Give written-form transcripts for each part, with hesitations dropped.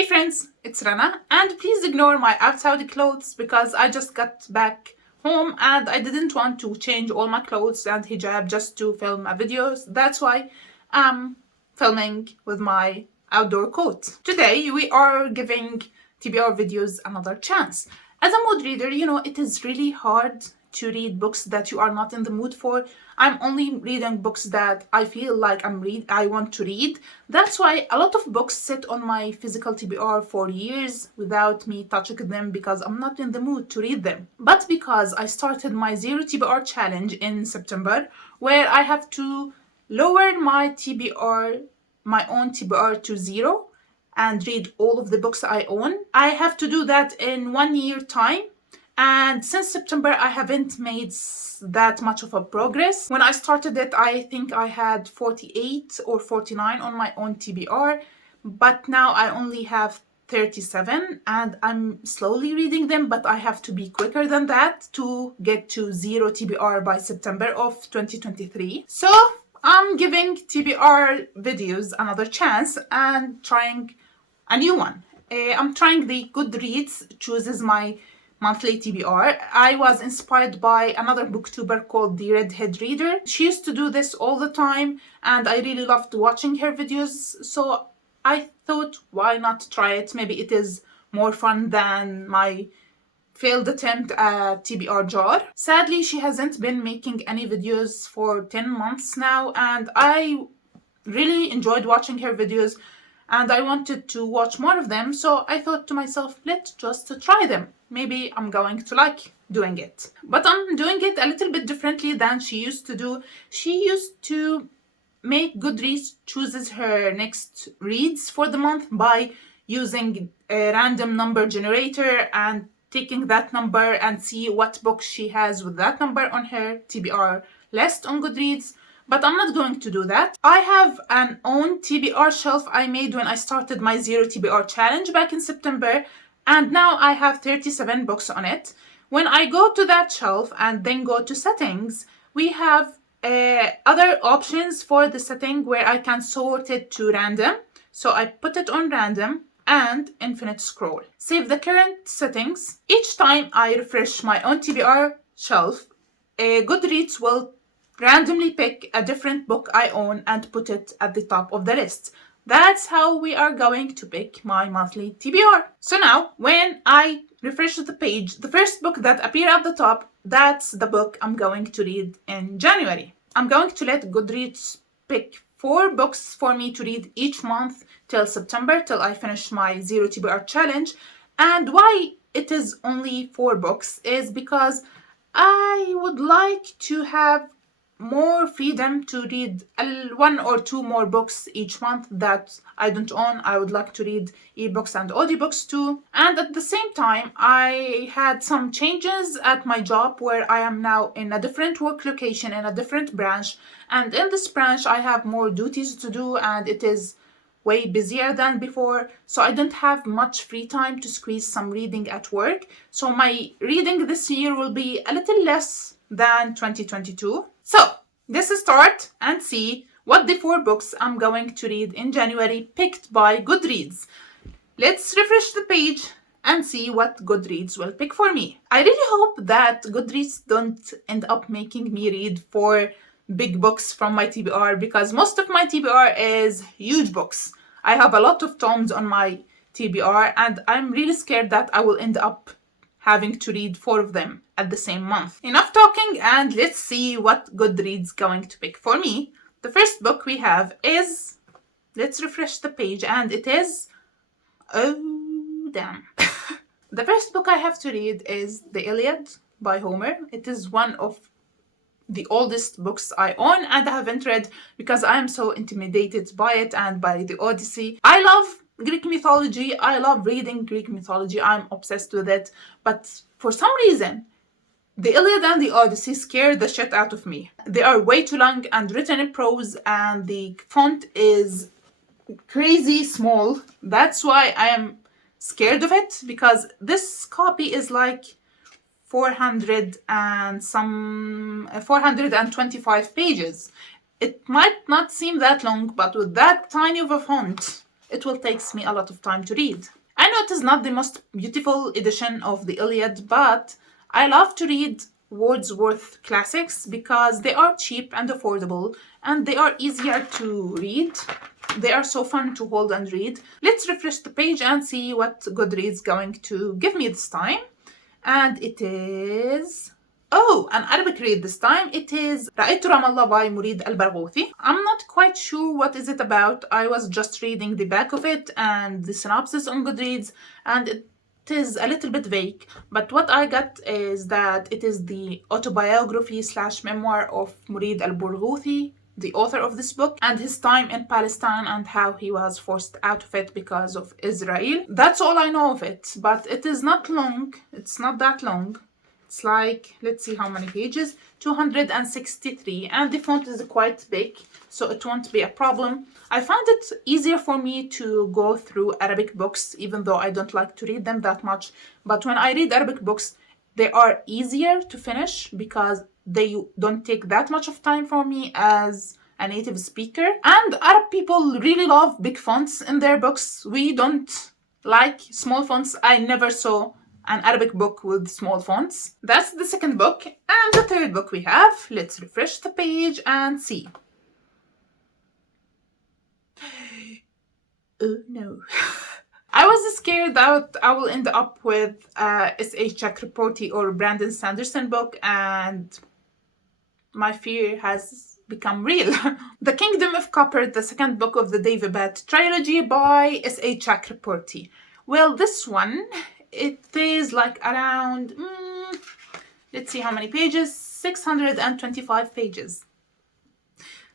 Hey friends, it's Rana, and please ignore my outside clothes because I just got back home and I didn't want to change all my clothes and hijab just to film my videos. That's why I'm filming with my outdoor coat. Today we are giving TBR videos another chance. As a mood reader, it is really hard to read books that you are not in the mood for. I'm only reading books that I feel like I want to read. That's why a lot of books sit on my physical TBR for years without me touching them because I'm not in the mood to read them. But because I started my Zero TBR challenge in September, where I have to lower my TBR, my own TBR to zero and read all of the books I own. I have to do that in 1 year time. And since September, I haven't made that much of a progress. When I started it, I think I had 48 or 49 on my own TBR, but now I only have 37 and I'm slowly reading them, but I have to be quicker than that to get to zero TBR by September of 2023. So I'm giving TBR videos another chance and trying a new one. I'm trying the Goodreads chooses my monthly TBR. I was inspired by another booktuber called the Redhead Reader. She used to do this all the time and I really loved watching her videos. So I thought, why not try it? Maybe it is more fun than my failed attempt at TBR jar. Sadly, she hasn't been making any videos for 10 months now and I really enjoyed watching her videos and I wanted to watch more of them, so I thought to myself, let's just try them. Maybe I'm going to like doing it. But I'm doing it a little bit differently than she used to do. She used to make Goodreads chooses her next reads for the month by using a random number generator and taking that number and see what books she has with that number on her TBR list on Goodreads. But I'm not going to do that. I have an own TBR shelf I made when I started my Zero TBR challenge back in September, and now I have 37 books on it. When I go to that shelf and then go to settings, we have other options for the setting where I can sort it to random. So I put it on random and infinite scroll. Save the current settings. Each time I refresh my own TBR shelf, Goodreads will randomly pick a different book I own and put it at the top of the list. That's how we are going to pick my monthly TBR. So now, when I refresh the page, the first book that appears at the top, that's the book I'm going to read in January. I'm going to let Goodreads pick 4 books for me to read each month till September, till I finish my Zero TBR challenge. And why it is only 4 books is because I would like to have more freedom to read 1 or 2 more books each month that I don't own. I would like to read ebooks and audiobooks too. And at the same time, I had some changes at my job where I am now in a different work location, in a different branch. And in this branch, I have more duties to do and it is way busier than before. So I don't have much free time to squeeze some reading at work. So my reading this year will be a little less than 2022. So let's start and see what the 4 books I'm going to read in January picked by Goodreads. Let's refresh the page and see what Goodreads will pick for me. I really hope that Goodreads don't end up making me read 4 big books from my TBR because most of my TBR is huge books. I have a lot of tomes on my TBR and I'm really scared that I will end up having to read 4 of them at the same month. Enough talking and let's see what Goodreads going to pick for me. The first book we have is, let's refresh the page and it is, oh damn. The first book I have to read is The Iliad by Homer. It is one of the oldest books I own and I haven't read because I am so intimidated by it and by the Odyssey. I love Greek mythology. I love reading Greek mythology. I'm obsessed with it. But for some reason, the Iliad and the Odyssey scare the shit out of me. They are way too long and written in prose and the font is crazy small. That's why I am scared of it because this copy is like 425 pages. It might not seem that long, but with that tiny of a font, it will take me a lot of time to read. I know it is not the most beautiful edition of the Iliad, but I love to read Wordsworth classics because they are cheap and affordable, and they are easier to read. They are so fun to hold and read. Let's refresh the page and see what Goodreads is going to give me this time. And it is... Oh, an Arabic read this time. It is رأيت رام الله by Murid al-Barghouthi. I'm not quite sure what is it about. I was just reading the back of it and the synopsis on Goodreads, and it is a little bit vague. But what I got is that it is the autobiography / memoir of Murid al-Barghouthi, the author of this book, and his time in Palestine and how he was forced out of it because of Israel. That's all I know of it, but it is not long. It's not that long. It's like, let's see how many pages, 263, and the font is quite big, so it won't be a problem. I find it easier for me to go through Arabic books, even though I don't like to read them that much. But when I read Arabic books, they are easier to finish because they don't take that much of time for me as a native speaker. And Arab people really love big fonts in their books. We don't like small fonts. I never saw an Arabic book with small fonts. That's the second book. And the third book we have, let's refresh the page and see. Oh no. I was scared that I will end up with S.A. Chakraborty or Brandon Sanderson book, and my fear has become real. The Kingdom of Copper, the second book of the David Bat trilogy by S.A. Chakraborty. Well, this one, it is like around, let's see how many pages, 625 pages.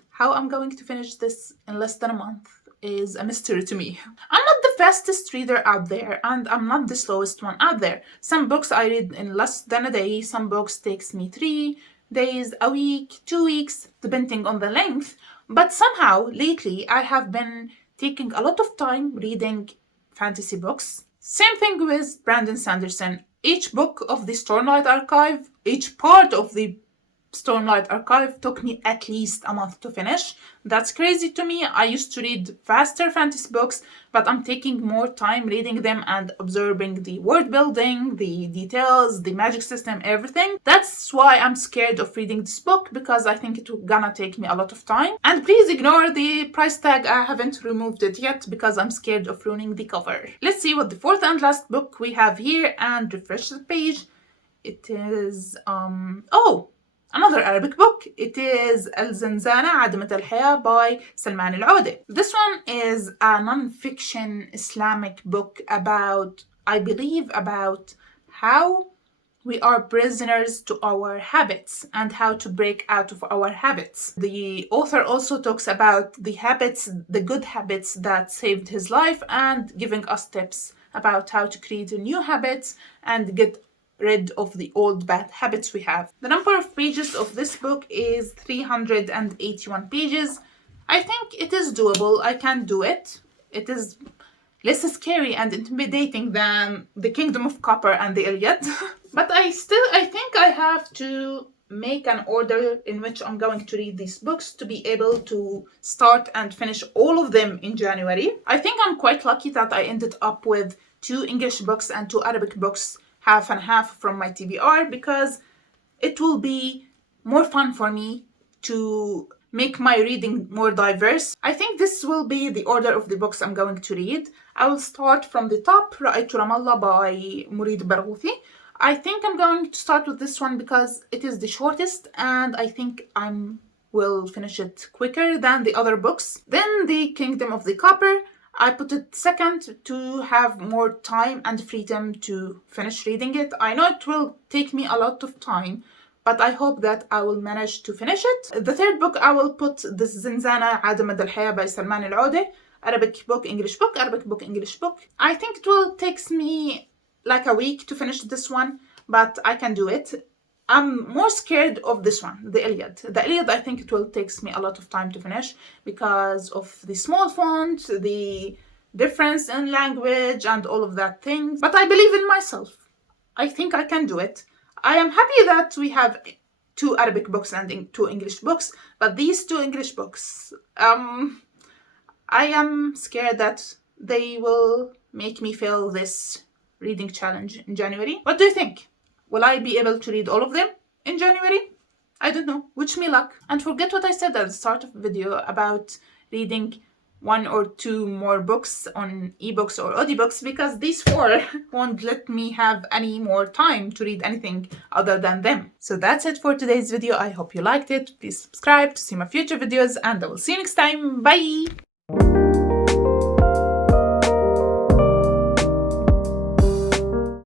How I'm going to finish this in less than a month is a mystery to me. I'm not the fastest reader out there, and I'm not the slowest one out there. Some books I read in less than a day, some books takes me 3 days, a week, 2 weeks, depending on the length. But somehow, lately, I have been taking a lot of time reading fantasy books. Same thing with Brandon Sanderson. Each book of the Stormlight Archive, each part of the Stormlight Archive took me at least a month to finish. That's crazy to me. I used to read faster fantasy books, but I'm taking more time reading them and observing the world building, the details, the magic system, everything. That's why I'm scared of reading this book, because I think it's gonna take me a lot of time. And please ignore the price tag. I haven't removed it yet because I'm scared of ruining the cover. Let's see what the fourth and last book we have here and refresh the page. It is, another Arabic book. It is الزنزانة عادمة الحياة by Salman al-Aude. This one is a non-fiction Islamic book about, I believe, about how we are prisoners to our habits and how to break out of our habits. The author also talks about the habits, the good habits that saved his life, and giving us tips about how to create new habits and get rid of the old bad habits we have. The number of pages of this book is 381 pages. I think it is doable. I can do it. It is less scary and intimidating than The Kingdom of Copper and the Iliad. But I think I have to make an order in which I'm going to read these books to be able to start and finish all of them in January. I think I'm quite lucky that I ended up with 2 English books and 2 Arabic books, half and half from my TBR, because it will be more fun for me to make my reading more diverse. I think this will be the order of the books I'm going to read. I will start from the top, رأيت رام الله by Murid al-Barghouthi. I think I'm going to start with this one because it is the shortest, and I think I will finish it quicker than the other books. Then The Kingdom of the Copper. I put it second to have more time and freedom to finish reading it. I know it will take me a lot of time, but I hope that I will manage to finish it. The third book I will put the Zinzana عادمة الحياة by Salman al-Aude. Arabic book, English book, Arabic book, English book. I think it will take me like a week to finish this one, but I can do it. I'm more scared of this one, the Iliad. The Iliad, I think it will take me a lot of time to finish because of the small font, the difference in language, and all of that thing. But I believe in myself. I think I can do it. I am happy that we have 2 Arabic books and 2 English books, but these 2 English books, I am scared that they will make me fail this reading challenge in January. What do you think? Will I be able to read all of them in January? I don't know. Wish me luck. And forget what I said at the start of the video about reading 1 or 2 more books on ebooks or audiobooks, because these 4 won't let me have any more time to read anything other than them. So that's it for today's video. I hope you liked it. Please subscribe to see my future videos, and I will see you next time. Bye!